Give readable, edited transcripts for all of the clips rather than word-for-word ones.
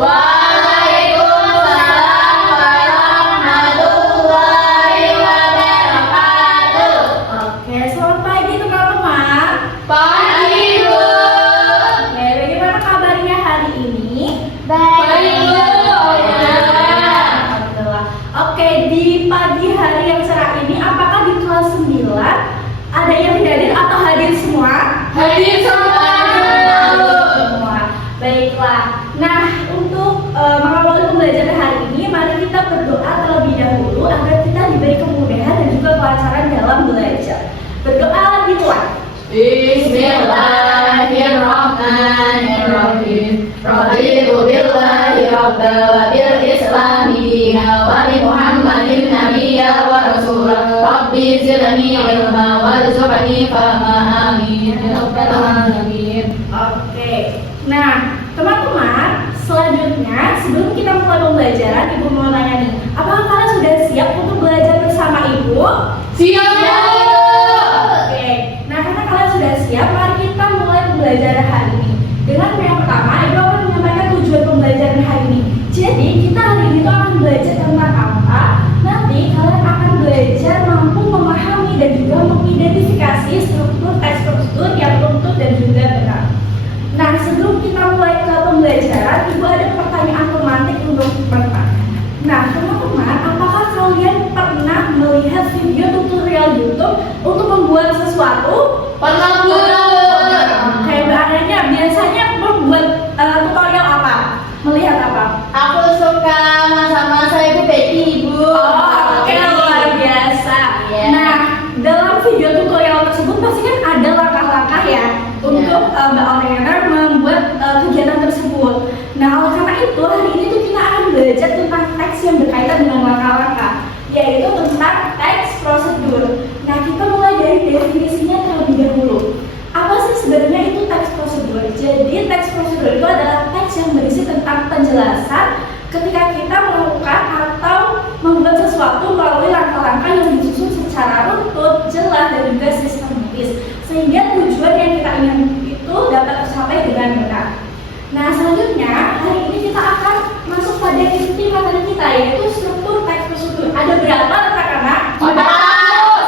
Waalaikumsalam warahmatullahi wabarakatuh. Oke, selamat pagi teman-teman. Pagi, Bu. Oke, bagaimana kabarnya hari ini? Baik, Bu. Alhamdulillah. Oke, di pagi hari yang cerah ini, apakah di kelas 9 ada yang tidak hadir atau hadir semua? Hadir semua. Semua. Baiklah. Nah, untuk mengawali pembelajaran hari ini, mari kita berdoa terlebih dahulu agar kita diberi kemudahan dan juga kelancaran dalam belajar. Berdoa lebih kuat. Bismillahirrahmanirrahim. Raditu billahi rabba wa bil islami dina wa bi Muhammadin nabiyya wa rasula. Rabbi zidni ilma warzuqni fahma. Amin ya rabbal alamin. Oke. Nah, teman-teman, selanjutnya sebelum kita mulai pembelajaran, Ibu mau tanya nih, apakah kalian sudah siap untuk belajar bersama Ibu? Siap, Bu. Oke. Nah, karena kalian sudah siap, mari kita mulai pembelajaran hari ini. Dengan yang pertama, Ibu akan menyampaikan tujuan pembelajaran hari ini. Jadi, kita hari ini tuh akan belajar tentang apa? Nanti kalian akan belajar mampu memahami dan juga mengidentifikasi struktur teks prosedur yang runtut dan juga benar. Nah, sebelum kita mulai ke pembelajaran, Ibu ada pertanyaan pemantik untuk teman-teman. Nah, teman-teman, apakah kalian pernah melihat video tutorial YouTube untuk membuat sesuatu? Pernah, Bu. Oke, berarti biasanya membuat tutorial apa? Melihat apa? Aku suka masa-masa itu baby, Bu. Oke, luar biasa. Iya. Nah, dalam video tutorial tersebut pasti kan ada langkah-langkah ya untuk Mbak Oriana membuat kegiatan tersebut. Nah, oleh karena itu hari ini tuh kita akan belajar tentang teks yang berkaitan dengan langkah-langkah, yaitu tentang teks prosedur. Nah, kita mulai dari definisinya terlebih dahulu. Apa sih sebenarnya itu teks prosedur? Jadi teks prosedur itu adalah teks yang berisi tentang penjelasan ketika kita melakukan atau membuat sesuatu melalui langkah-langkah yang disusun secara runtut, jelas, dan juga sistematis, sehingga tujuan yang kita inginkan itu dapat tercapai dengan benar. Nah, selanjutnya hari ini kita akan masuk pada inti materi kita, yaitu struktur teks prosedur. Ada berapa anak-anak? Apa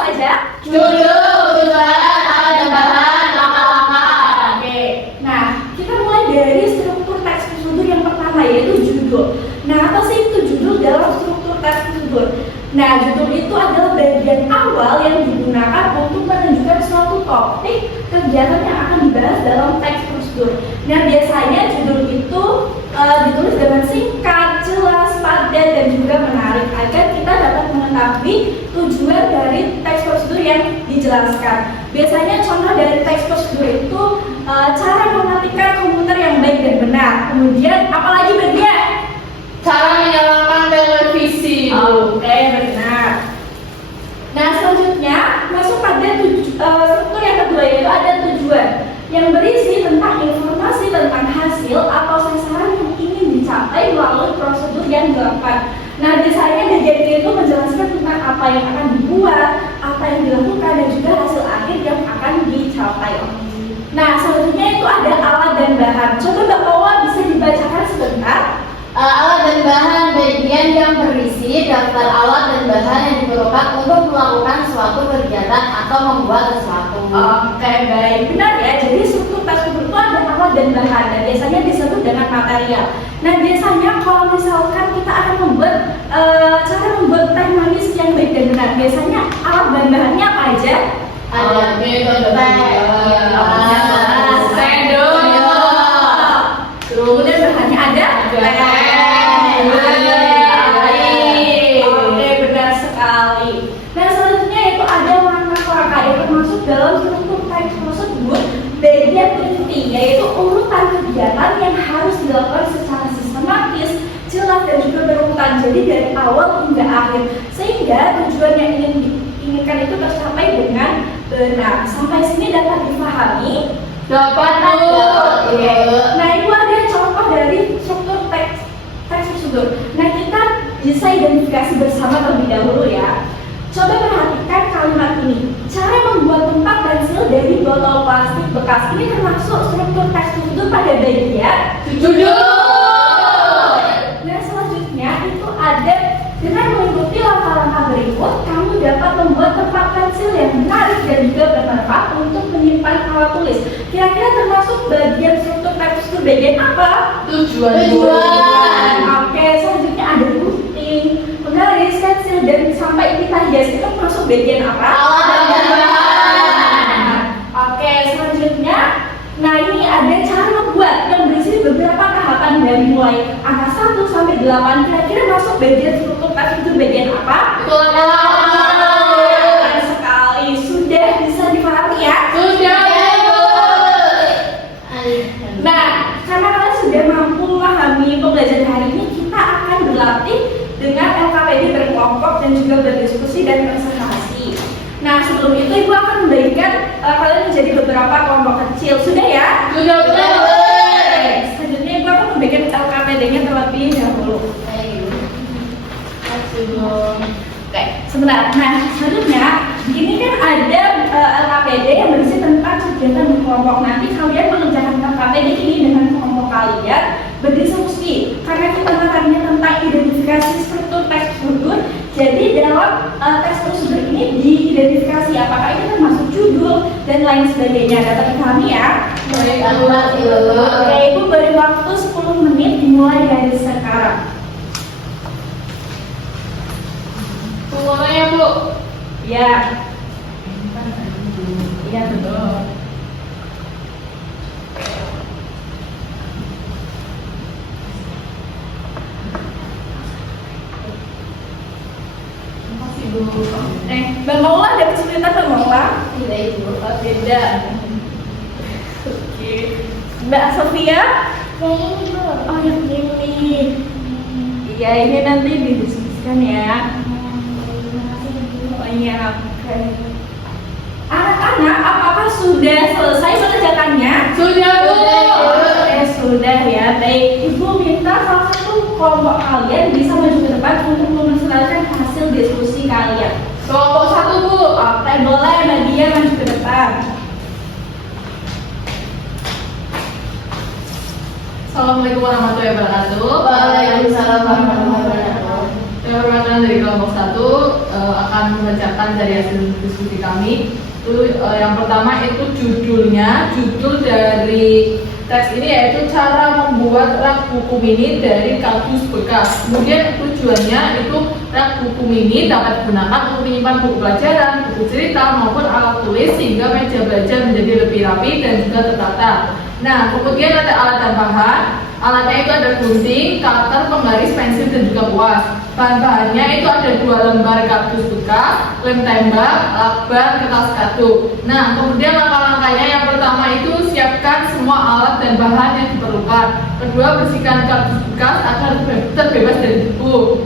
saja? Judul, tujuan, alat dan bahan, langkah-langkah. Oke. Nah, kita mulai dari struktur teks prosedur yang pertama, yaitu judul. Nah, apa sih itu judul dalam struktur teks prosedur? Nah, judul itu adalah bagian awal yang digunakan untuk menunjukkan suatu topik kegiatan yang akan dibahas dalam teks prosedur. Nah, biasanya judul itu ditulis dengan singkat, jelas, padat, dan juga menarik agar kita dapat mengetahui tujuan dari teks prosedur yang dijelaskan. Biasanya contoh dari teks prosedur itu cara mematikan komputer yang baik dan benar. Kemudian apalagi bagian? Cara menyalakan televisi. Oke, benar. Nah, selanjutnya masuk pada struktur yang kedua, yaitu ada tujuan yang berisi tentang informasi tentang hasil atau sasaran yang ingin dicapai melalui prosedur yang dilakukan. Nah, biasanya bagian ini itu menjelaskan tentang apa yang akan dibuat, apa yang dilakukan, dan juga hasil akhir yang akan dicapai. Nah, selanjutnya itu ada alat dan bahan. Coba Mbak Pawa bisa dibacakan sebentar. Alat dan bahan bagian yang berisi daftar alat dan bahan yang diperlukan untuk melakukan suatu kegiatan atau membuat sesuatu. Oke, baik, benar ya. Jadi struktur teks prosedur itu ada alat dan bahan, dan biasanya disebut dengan material. Nah, biasanya kalau misalkan kita akan membuat cara membuat teh manis yang baik dan benar, biasanya alat dan bahannya apa aja? Ada metode teh, sendok, kemudian bahannya ada teh. Oke, benar sekali. Nah, selanjutnya itu ada langkah-langkah yang termasuk dalam struktur teks prosedur bagian inti, yaitu urutan kegiatan yang harus dilakukan secara sistematis, jelas, dan juga berurutan. Jadi dari awal hingga akhir, sehingga tujuan yang inginkan itu tercapai dengan benar. Sampai sini dapat dipahami? dapat, Bu. Oke. Nah, itu ada contoh dari struktur teks prosedur. Nah, kita bisa identifikasi bersama terlebih dahulu ya. Coba perhatikan kalimat ini. Cara membuat tempat pensil dari botol plastik bekas ini termasuk struktur teks prosedur pada bagian judul. dapat membuat tempat pensil yang menarik dan juga bermanfaat untuk menyimpan alat tulis. Kira-kira termasuk bagian struktur tekstur bagian apa? Tujuan. Oke, selanjutnya ada gunting, penggaris, pensil, dan sampai tinta hias itu masuk bagian apa? Alat dan bahan. Oke, selanjutnya, nah ini ada cara membuat yang berisi beberapa tahapan dari mulai angka 1 sampai 8. Kira-kira masuk bagian struktur teks itu bagian apa? Keren sekali, sudah bisa dipahami ya? Nah, karena kalian sudah mampu memahami pembelajaran hari ini, kita akan berlatih dengan LKPD berkelompok dan juga berdiskusi dan presentasi. Nah, sebelum itu Ibu akan membagikan kalian menjadi beberapa kelompok kecil. Sudah ya? Selanjutnya Ibu akan membagikan LKPD-nya terlebih dahulu. Oke, sebentar. Nah, selanjutnya ini kan ada LKPD yang berisi tentang kegiatan berkelompok. Nanti kalian mengerjakan LKPD ini dengan kelompok kalian berdiskusi. Karena kita materinya tentang identifikasi struktur teks prosedur. Jadi dalam teks prosedur ini diidentifikasi apakah itu termasuk judul dan lain sebagainya. Dapat dipahami ya? Oke, Ibu beri waktu 10 menit dimulai dari sekarang. Semuanya Bu. Ya. Iya betul. Bang Maula ada kesulitan Bang Maula? Tidak Ibu. Oh, beda. Oke. Mbak Sofia? Yang ini Bu. Oh, yang ini. Iya, ini nanti didiskusikan ya. Oh iya, oke. Anak-anak, apakah sudah selesai mengerjakannya? Sudah Bu. Oke, sudah ya. Baik, Ibu minta salah satu kelompok kalian bisa maju ke depan untuk memperlihatkan hasil diskusi kalian. Kelompok 1 Bu. Oke, boleh Nadia maju ke depan. Assalamualaikum warahmatullahi wabarakatuh. Waalaikumsalam warahmatullahi wabarakatuh. Saya perwakilan dari kelompok 1 akan membacakan dari hasil diskusi kami. Itu yang pertama itu judulnya, judul dari teks ini yaitu cara membuat rak buku mini dari kardus bekas. Kemudian tujuannya itu rak buku mini dapat digunakan untuk menyimpan buku pelajaran, buku cerita maupun alat tulis sehingga meja belajar menjadi lebih rapi dan juga tertata. Nah, kemudian ada alat dan bahan. Alatnya itu ada gunting, cutter, penggaris, pensil, dan juga kuas. Bahan-bahannya itu ada 2 lembar kardus bekas, lem tembak, lakban, kertas kado. Nah, kemudian langkah-langkahnya yang pertama itu siapkan semua alat dan bahan yang diperlukan. Kedua, bersihkan kardus bekas agar terbebas dari debu.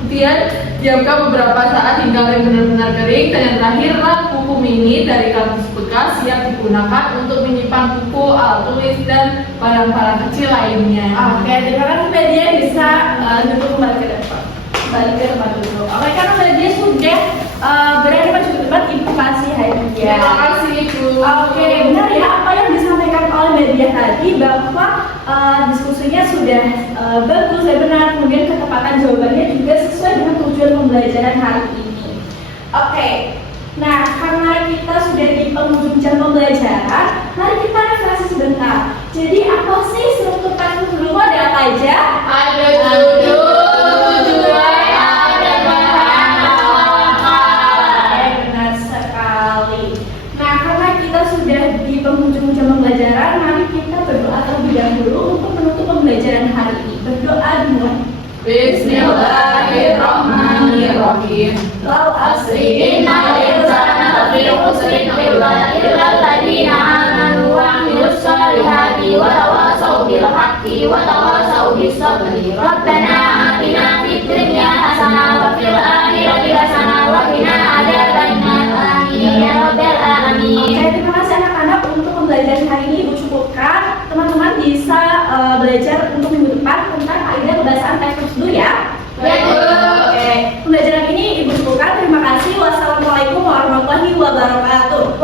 Kemudian diamkan beberapa saat hingga lem benar-benar kering. Dan yang terakhir, rak buku mini dari kardus bekas siap digunakan untuk menyimpan buku, alat tulis, dan barang-barang kecil lainnya. Oke, terima kasih Mbak Dia bisa duduk kembali ke depan. Kembali ke tempat duduk. Oke, karena Mbak Dia sudah berani maju ke depan, Ibu kasih hadiah. Terima kasih Ibu. Oke, benar ya apa yang disampaikan oleh Mbak Dia tadi bahwa diskusinya sudah bagus dan benar, kemudian ketepatan jawabannya juga sesuai dengan tujuan pembelajaran hari ini. Oke, nah karena kita sudah di penghujung jam pembelajaran, mari kita refleksi sebentar. Jadi apa sih struktur teks dulu, ada apa aja? Ada judul, tujuan, ada bahan, Oke, benar sekali. Nah, karena kita sudah di penghujung jam pembelajaran, mari kita berdoa terlebih dahulu untuk menutup pembelajaran hari ini. Berdoa dimulai. Bismillahirrahmanirrahim. Wal asri Innal insana lafi khusrin illa alladziina aamanu wa 'amilus shalihati wa tawashaw bil haqqi wa tawashaw bis sabri. Rabbana atina fid dunya hasanah wa fil akhirati hasanah wa qina adzabannar. Amin ya rabbal alamin. Oke, terima kasih anak-anak untuk pembelajaran hari ini Ibu cukupkan. Teman-teman bisa belajar untuk minggu depan tentang kaidah pembahasan teks prosedur ya. Oke, pembelajaran ini Ibu cukupkan. Terima kasih. Wassalamualaikum warahmatullahi wabarakatuh.